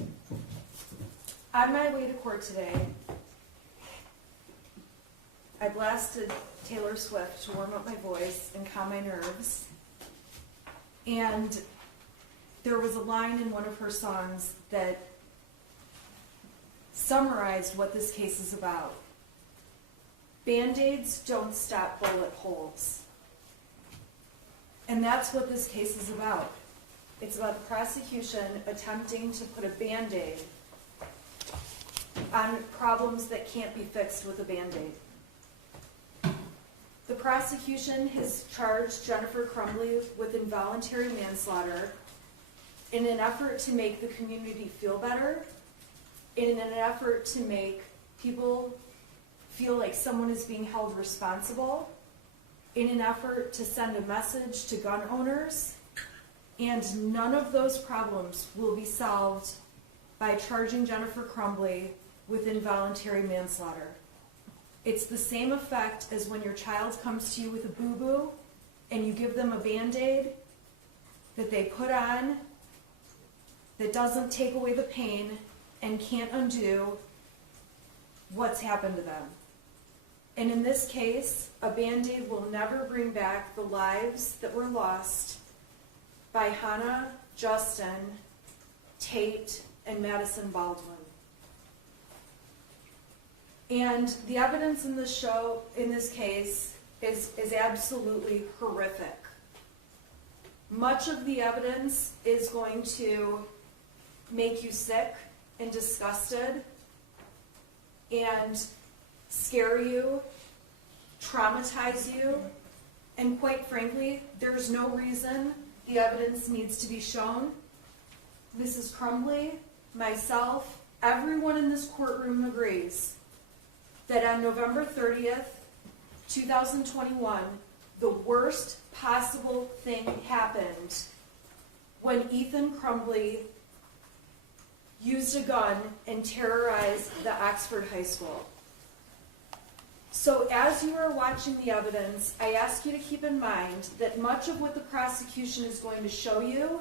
On my way to court today, I blasted Taylor Swift to warm up my voice and calm my nerves. And there was a line in one of her songs that summarized what this case is about. Band-Aids don't stop bullet holes. And that's what this case is about. It's about the prosecution attempting to put a Band-Aid on problems that can't be fixed with a Band-Aid. The prosecution has charged Jennifer Crumbley with involuntary manslaughter in an effort to make the community feel better, in an effort to make people feel like someone is being held responsible, in an effort to send a message to gun owners, and none of those problems will be solved by charging Jennifer Crumbley with involuntary manslaughter. It's the same effect as when your child comes to you with a boo-boo and you give them a Band-Aid that they put on that doesn't take away the pain and can't undo what's happened to them. And in this case, a Band-Aid will never bring back the lives that were lost by Hannah, Justin, Tate, and Madison Baldwin. And the evidence in this case is absolutely horrific. Much of the evidence is going to make you sick and disgusted and scare you, traumatize you, and quite frankly, there's no reason the evidence needs to be shown. Mrs. Crumbley, myself, everyone in this courtroom agrees that on November 30th, 2021, the worst possible thing happened when Ethan Crumbley used a gun and terrorized the Oxford High School. So as you are watching the evidence, I ask you to keep in mind that much of what the prosecution is going to show you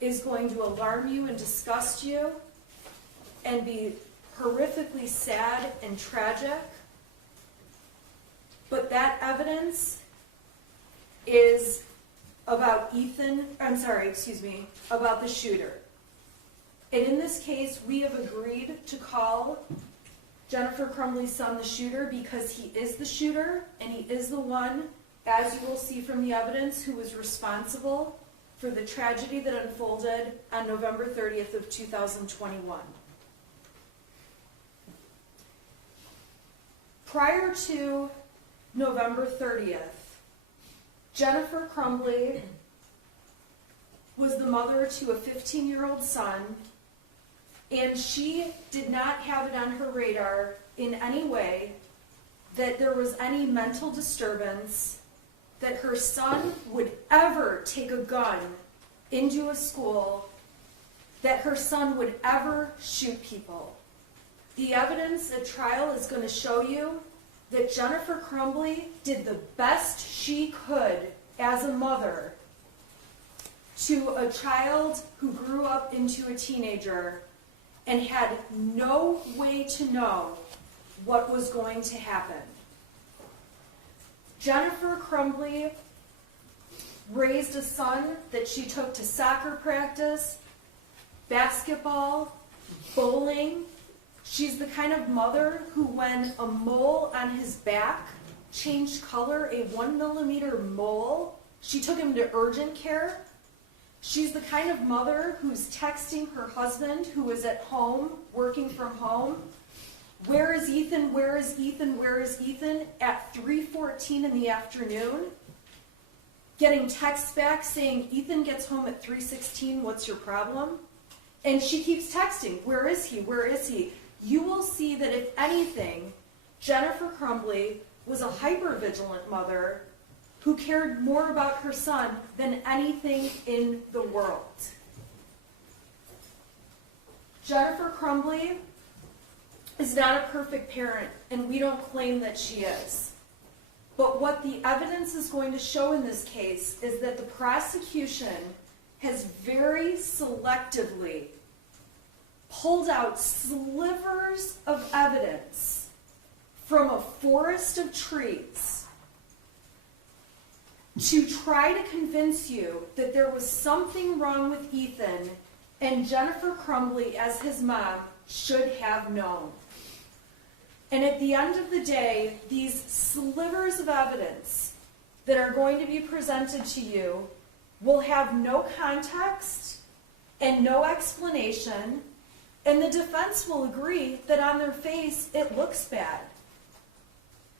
is going to alarm you and disgust you and be horrifically sad and tragic. But that evidence is about about the shooter. And in this case, we have agreed to call Jennifer Crumbley's son the shooter because he is the shooter and he is the one, as you will see from the evidence, who was responsible for the tragedy that unfolded on November 30th of 2021. Prior to November 30th, Jennifer Crumbley was the mother to a 15-year-old son, and she did not have it on her radar in any way that there was any mental disturbance, that her son would ever take a gun into a school, that her son would ever shoot people. The evidence at trial is going to show you that Jennifer Crumbley did the best she could as a mother to a child who grew up into a teenager and had no way to know what was going to happen. Jennifer Crumbley raised a son that she took to soccer practice, basketball, bowling. She's the kind of mother who, when a mole on his back changed color, a 1 millimeter mole, she took him to urgent care. She's the kind of mother who's texting her husband, who is at home, working from home, "Where is Ethan? Where is Ethan? Where is Ethan?" at 3:14 in the afternoon, getting texts back saying, "Ethan gets home at 3:16, what's your problem?" And she keeps texting, "Where is he? Where is he?" You will see that if anything, Jennifer Crumbley was a hyper-vigilant mother who cared more about her son than anything in the world. Jennifer Crumbley is not a perfect parent, and we don't claim that she is. But what the evidence is going to show in this case is that the prosecution has very selectively pulled out slivers of evidence from a forest of trees to try to convince you that there was something wrong with Ethan and Jennifer Crumbley, as his mom, should have known. And at the end of the day, these slivers of evidence that are going to be presented to you will have no context and no explanation, and the defense will agree that on their face it looks bad.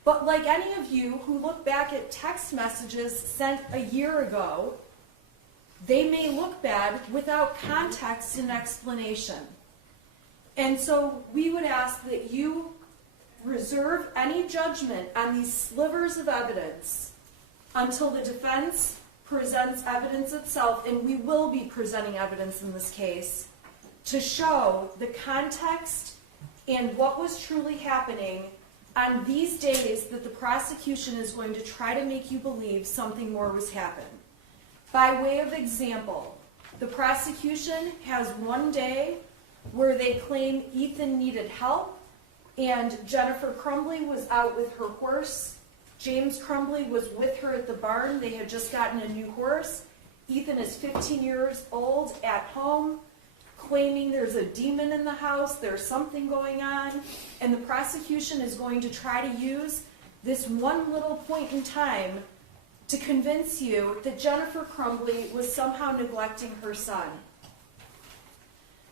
But like any of you who look back at text messages sent a year ago, they may look bad without context and explanation. And so we would ask that you reserve any judgment on these slivers of evidence until the defense presents evidence itself, and we will be presenting evidence in this case, to show the context and what was truly happening on these days that the prosecution is going to try to make you believe something more was happened. By way of example, the prosecution has one day where they claim Ethan needed help and Jennifer Crumbley was out with her horse. James Crumbley was with her at the barn. They had just gotten a new horse. Ethan is 15 years old at home, claiming there's a demon in the house, there's something going on, and the prosecution is going to try to use this one little point in time to convince you that Jennifer Crumbley was somehow neglecting her son.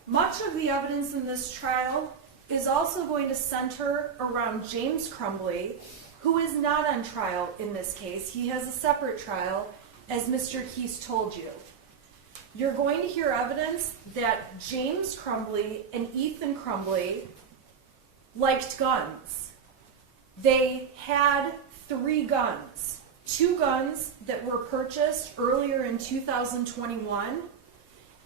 Much of the evidence in this trial is also going to center around James Crumbley, who is not on trial in this case. He has a separate trial, as Mr. Keese told you. You're going to hear evidence that James Crumbley and Ethan Crumbley liked guns. They had 3 guns. 2 guns that were purchased earlier in 2021,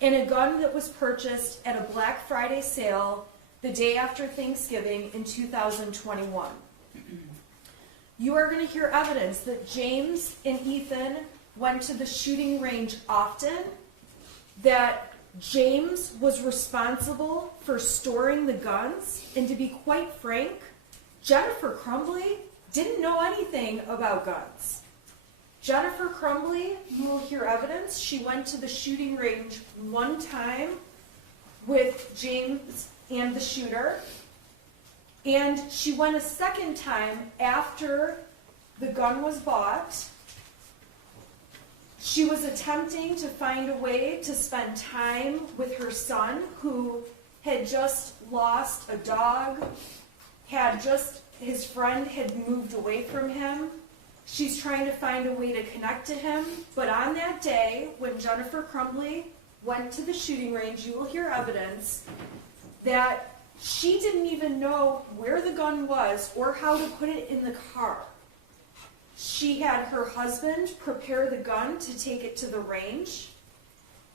and a gun that was purchased at a Black Friday sale the day after Thanksgiving in 2021. You are going to hear evidence that James and Ethan went to the shooting range often, that James was responsible for storing the guns, and to be quite frank, Jennifer Crumbley didn't know anything about guns. Jennifer Crumbley, you will hear evidence, she went to the shooting range one time with James and the shooter, and she went a second time after the gun was bought. She was attempting to find a way to spend time with her son, who had just lost a dog, his friend had moved away from him. She's trying to find a way to connect to him, but on that day, when Jennifer Crumbley went to the shooting range, you will hear evidence that she didn't even know where the gun was or how to put it in the car. She had her husband prepare the gun to take it to the range.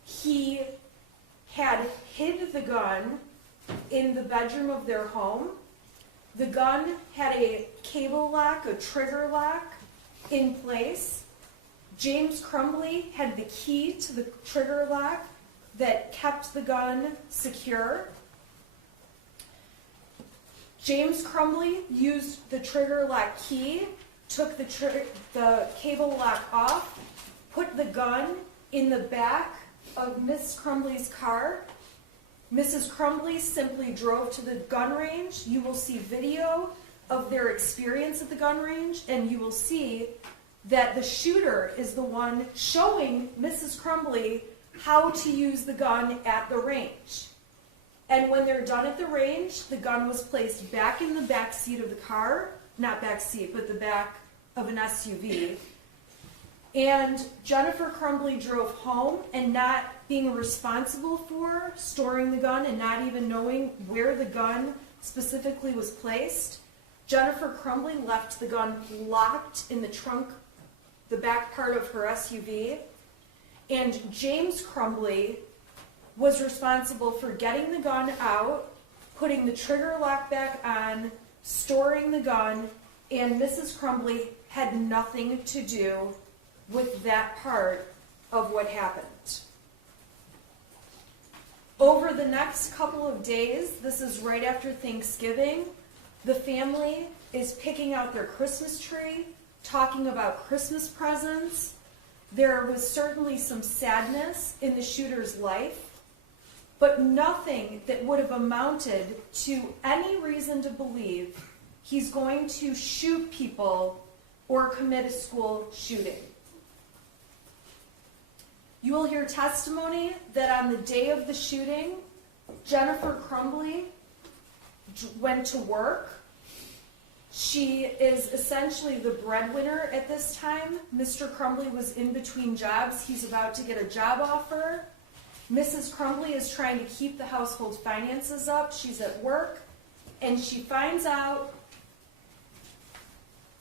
He had hid the gun in the bedroom of their home. The gun had a cable lock, a trigger lock in place. James Crumbley had the key to the trigger lock that kept the gun secure. James Crumbley used the trigger lock key, took the cable lock off, put the gun in the back of Miss Crumbley's car. Mrs. Crumbley simply drove to the gun range. You will see video of their experience at the gun range, and you will see that the shooter is the one showing Mrs. Crumbley how to use the gun at the range. And when they're done at the range, the gun was placed back in the back seat of the car, not back seat, but the back of an SUV. And Jennifer Crumbley drove home, and not being responsible for storing the gun and not even knowing where the gun specifically was placed, Jennifer Crumbley left the gun locked in the trunk, the back part of her SUV, and James Crumbley was responsible for getting the gun out, putting the trigger lock back on, storing the gun, and Mrs. Crumbley had nothing to do with that part of what happened. Over the next couple of days, this is right after Thanksgiving, the family is picking out their Christmas tree, talking about Christmas presents. There was certainly some sadness in the shooter's life, but nothing that would have amounted to any reason to believe he's going to shoot people or commit a school shooting. You will hear testimony that on the day of the shooting, Jennifer Crumbley went to work. She is essentially the breadwinner at this time. Mr. Crumbley was in between jobs. He's about to get a job offer. Mrs. Crumbley is trying to keep the household finances up. She's at work, and she finds out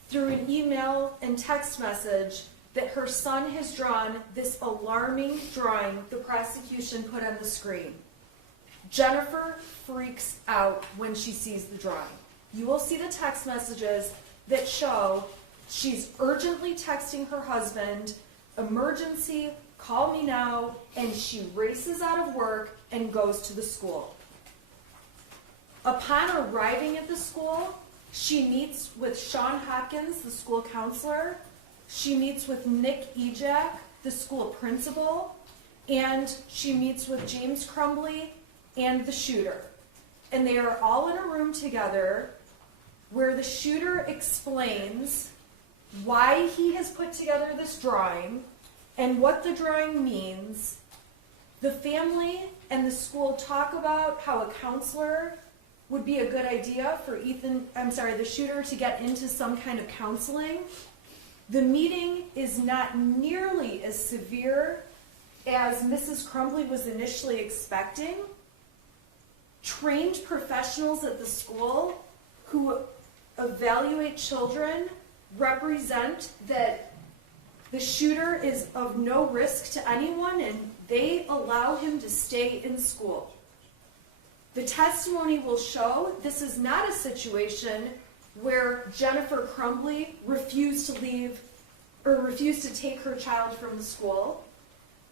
through an email and text message that her son has drawn this alarming drawing the prosecution put on the screen. Jennifer freaks out when she sees the drawing. You will see the text messages that show she's urgently texting her husband, emergency, call me now, and she races out of work and goes to the school. Upon arriving at the school, she meets with Sean Hopkins, the school counselor. She meets with Nick Ejak, the school principal, and she meets with James Crumbley and the shooter. And they are all in a room together where the shooter explains why he has put together this drawing and what the drawing means. The family and the school talk about how a counselor would be a good idea for the shooter to get into some kind of counseling. The meeting is not nearly as severe as Mrs. Crumbley was initially expecting. Trained professionals at the school who evaluate children represent that the shooter is of no risk to anyone, and they allow him to stay in school. The testimony will show this is not a situation where Jennifer Crumbley refused to take her child from the school.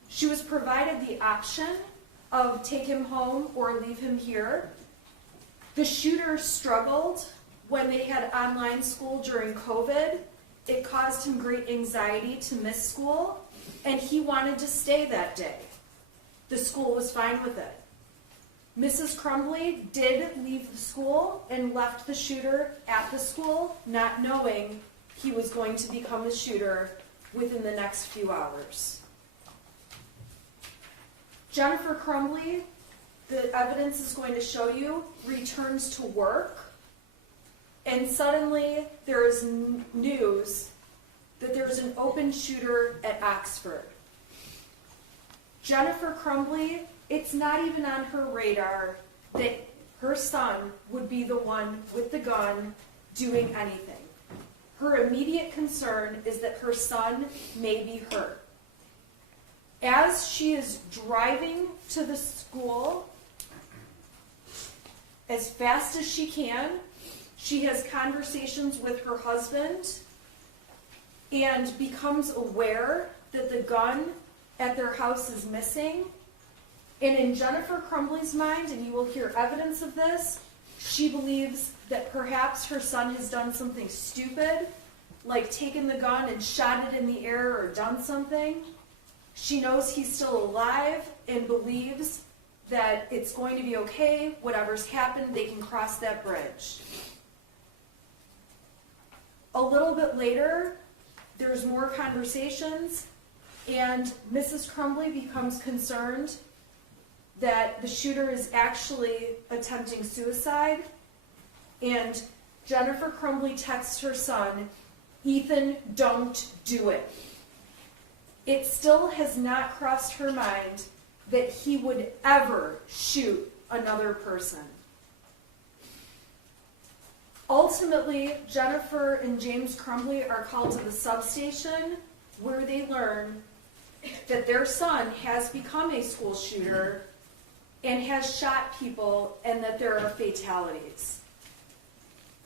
She was provided the option of take him home or leave him here. The shooter struggled when they had online school during COVID. It caused him great anxiety to miss school, and he wanted to stay that day. The school was fine with it. Mrs. Crumbley did leave the school and left the shooter at the school, not knowing he was going to become a shooter within the next few hours. Jennifer Crumbley, the evidence is going to show you, returns to work, and suddenly there is news that there's an open shooter at Oxford. Jennifer Crumbley, it's not even on her radar that her son would be the one with the gun doing anything. Her immediate concern is that her son may be hurt. As she is driving to the school as fast as she can, she has conversations with her husband and becomes aware that the gun at their house is missing. And in Jennifer Crumbley's mind, and you will hear evidence of this, she believes that perhaps her son has done something stupid, like taken the gun and shot it in the air or done something. She knows he's still alive and believes that it's going to be okay. Whatever's happened, they can cross that bridge. A little bit later, there's more conversations, and Mrs. Crumbley becomes concerned that the shooter is actually attempting suicide, and Jennifer Crumbley texts her son, "Ethan, don't do it." It still has not crossed her mind that he would ever shoot another person. Ultimately, Jennifer and James Crumbley are called to the substation where they learn that their son has become a school shooter and has shot people and that there are fatalities.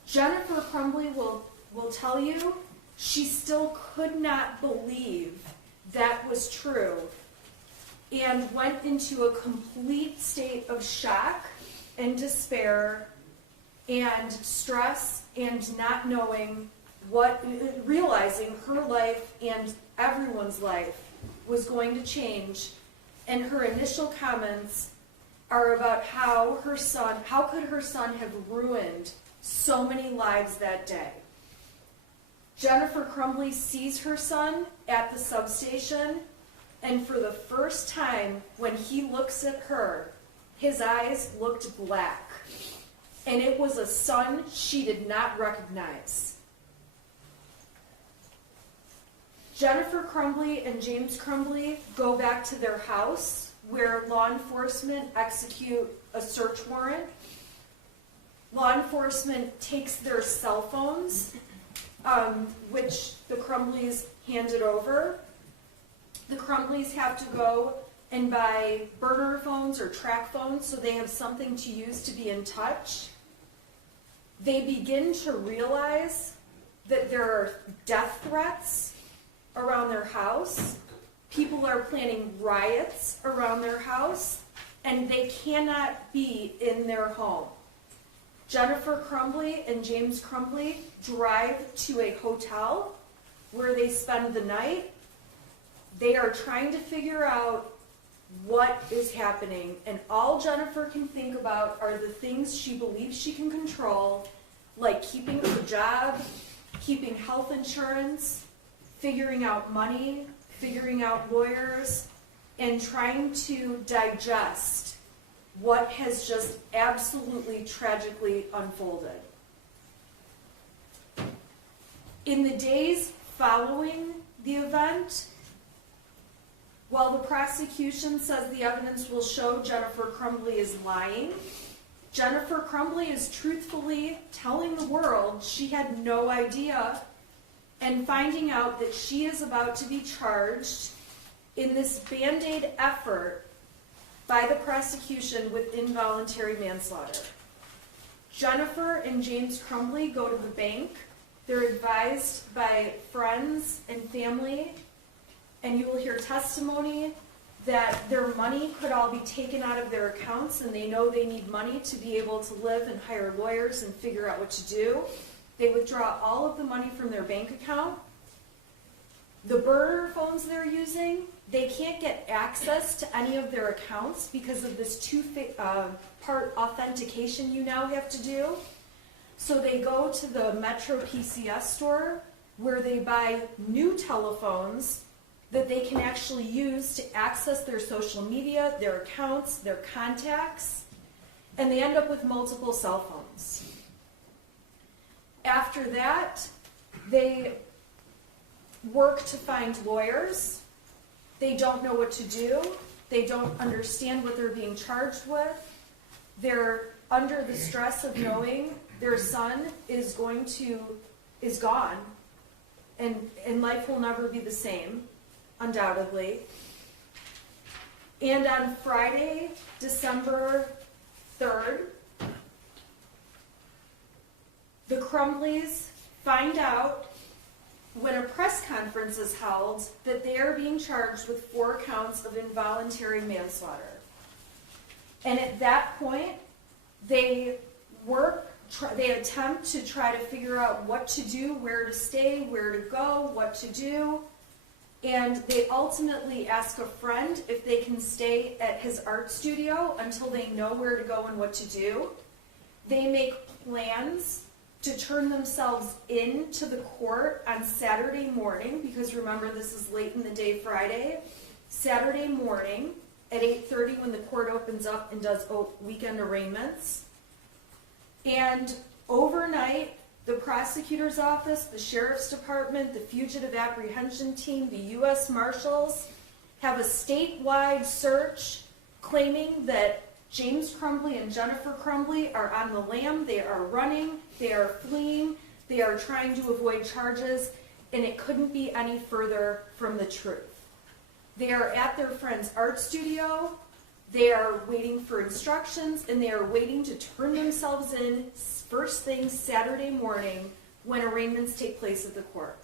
Jennifer Crumbley will tell you she still could not believe that was true and went into a complete state of shock and despair and stress and not knowing realizing her life and everyone's life was going to change. And her initial comments are about how could her son have ruined so many lives that day. Jennifer Crumbley sees her son at the substation, and for the first time, when he looks at her, his eyes looked black. And it was a son she did not recognize. Jennifer Crumbley and James Crumbley go back to their house where law enforcement execute a search warrant. Law enforcement takes their cell phones, which the Crumbleys handed over. The Crumbleys have to go and buy burner phones or track phones so they have something to use to be in touch. They begin to realize that there are death threats around their house. People are planning riots around their house, and they cannot be in their home. Jennifer Crumbley and James Crumbley drive to a hotel where they spend the night. They are trying to figure out what is happening, and all Jennifer can think about are the things she believes she can control, like keeping her job, keeping health insurance, figuring out money, figuring out lawyers, and trying to digest what has just absolutely tragically unfolded. In the days following the event, while the prosecution says the evidence will show Jennifer Crumbley is lying, Jennifer Crumbley is truthfully telling the world she had no idea and finding out that she is about to be charged in this Band-Aid effort by the prosecution with involuntary manslaughter. Jennifer and James Crumbley go to the bank. They're advised by friends and family, and you will hear testimony that their money could all be taken out of their accounts, and they know they need money to be able to live and hire lawyers and figure out what to do. They withdraw all of the money from their bank account. The burner phones they're using, they can't get access to any of their accounts because of this two-part authentication you now have to do. So they go to the Metro PCS store where they buy new telephones that they can actually use to access their social media, their accounts, their contacts, and they end up with multiple cell phones. After that, they work to find lawyers. They don't know what to do. They don't understand what they're being charged with. They're under the stress of knowing their son is gone, and life will never be the same, undoubtedly. And on Friday, December 3rd, the Crumbleys find out when a press conference is held that they are being charged with 4 counts of involuntary manslaughter. And at that point, they attempt to try to figure out what to do, where to stay, where to go, what to do. And they ultimately ask a friend if they can stay at his art studio until they know where to go and what to do. They make plans to turn themselves into the court on Saturday morning, because remember, this is late in the day Friday. Saturday morning at 8:30 when the court opens up and does weekend arraignments. And overnight, the prosecutor's office, the sheriff's department, the fugitive apprehension team, the U.S. Marshals have a statewide search claiming that James Crumbley and Jennifer Crumbley are on the lam. They are running, they are fleeing, they are trying to avoid charges, and it couldn't be any further from the truth. They are at their friend's art studio, they are waiting for instructions, and they are waiting to turn themselves in first thing Saturday morning when arraignments take place at the court.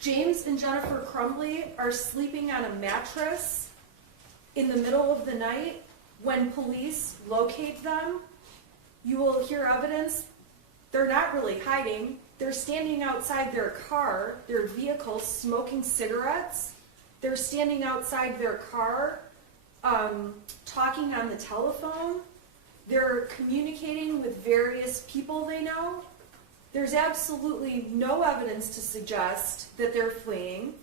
James and Jennifer Crumbley are sleeping on a mattress in the middle of the night. When police locate them, you will hear evidence. They're not really hiding. They're standing outside their car, their vehicle, smoking cigarettes. They're standing outside their car, talking on the telephone. They're communicating with various people they know. There's absolutely no evidence to suggest that they're fleeing.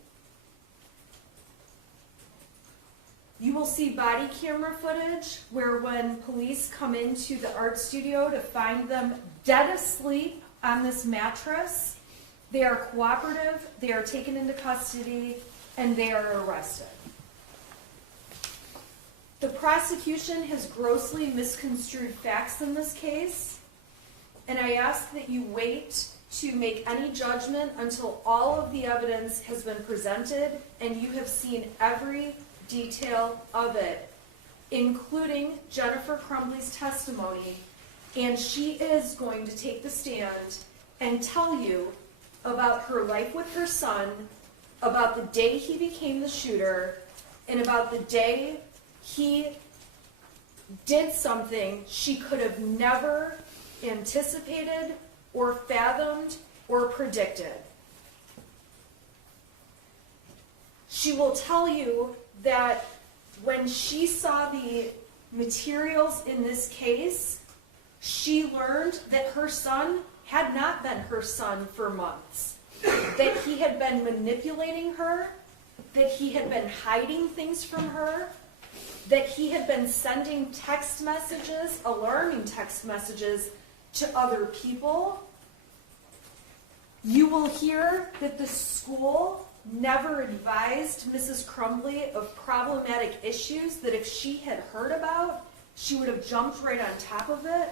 You will see body camera footage where when police come into the art studio to find them dead asleep on this mattress, they are cooperative, they are taken into custody, and they are arrested. The prosecution has grossly misconstrued facts in this case, and I ask that you wait to make any judgment until all of the evidence has been presented and you have seen every detail of it, including Jennifer Crumbley's testimony, and she is going to take the stand and tell you about her life with her son, about the day he became the shooter, and about the day he did something she could have never anticipated or fathomed or predicted. She will tell you that when she saw the materials in this case, she learned that her son had not been her son for months, that he had been manipulating her, that he had been hiding things from her, that he had been sending text messages, alarming text messages, to other people. You will hear that the school never advised Mrs. Crumbley of problematic issues that if she had heard about, she would have jumped right on top of it.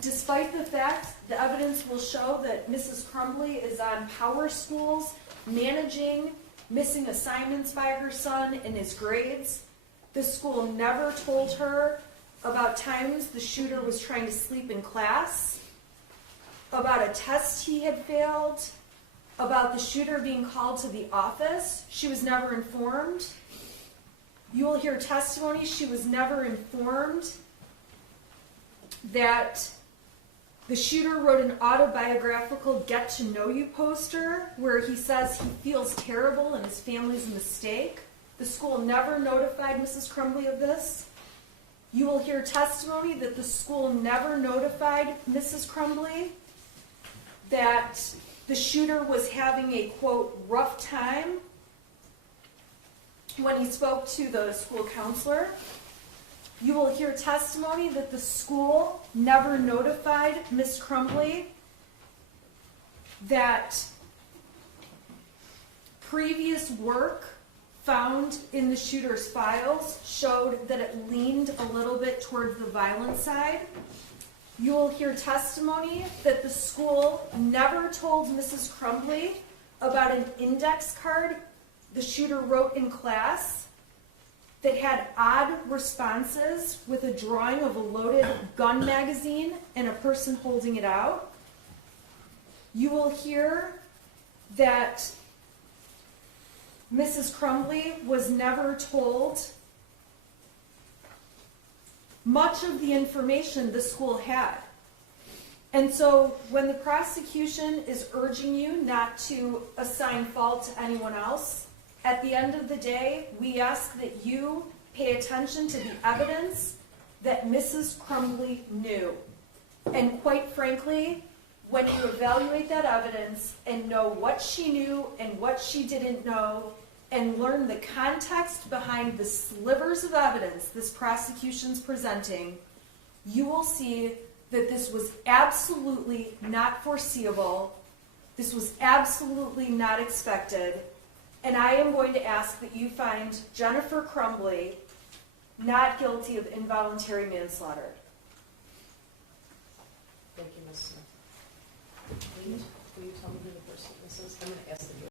Despite the fact the evidence will show that Mrs. Crumbley is on power schools, managing missing assignments by her son and his grades, the school never told her about times the shooter was trying to sleep in class, about a test he had failed, about the shooter being called to the office. She was never informed. You will hear testimony. She was never informed that the shooter wrote an autobiographical get-to-know-you poster where he says he feels terrible and his family's a mistake. The school never notified Mrs. Crumbley of this. You will hear testimony that the school never notified Mrs. Crumbley that the shooter was having a, quote, rough time when he spoke to the school counselor. You will hear testimony that the school never notified Ms. Crumbley that previous work found in the shooter's files showed that it leaned a little bit towards the violent side. You will hear testimony that the school never told Mrs. Crumbley about an index card the shooter wrote in class that had odd responses with a drawing of a loaded gun magazine and a person holding it out. You will hear that Mrs. Crumbley was never told much of the information the school had. And so when the prosecution is urging you not to assign fault to anyone else, at the end of the day, we ask that you pay attention to the evidence that Mrs. Crumbley knew. And quite frankly, when you evaluate that evidence and know what she knew and what she didn't know, and learn the context behind the slivers of evidence this prosecution's presenting, you will see that this was absolutely not foreseeable, this was absolutely not expected, and I am going to ask that you find Jennifer Crumbley not guilty of involuntary manslaughter. Thank you, Ms. Smith. Will you tell me who the person this is? I'm going to ask the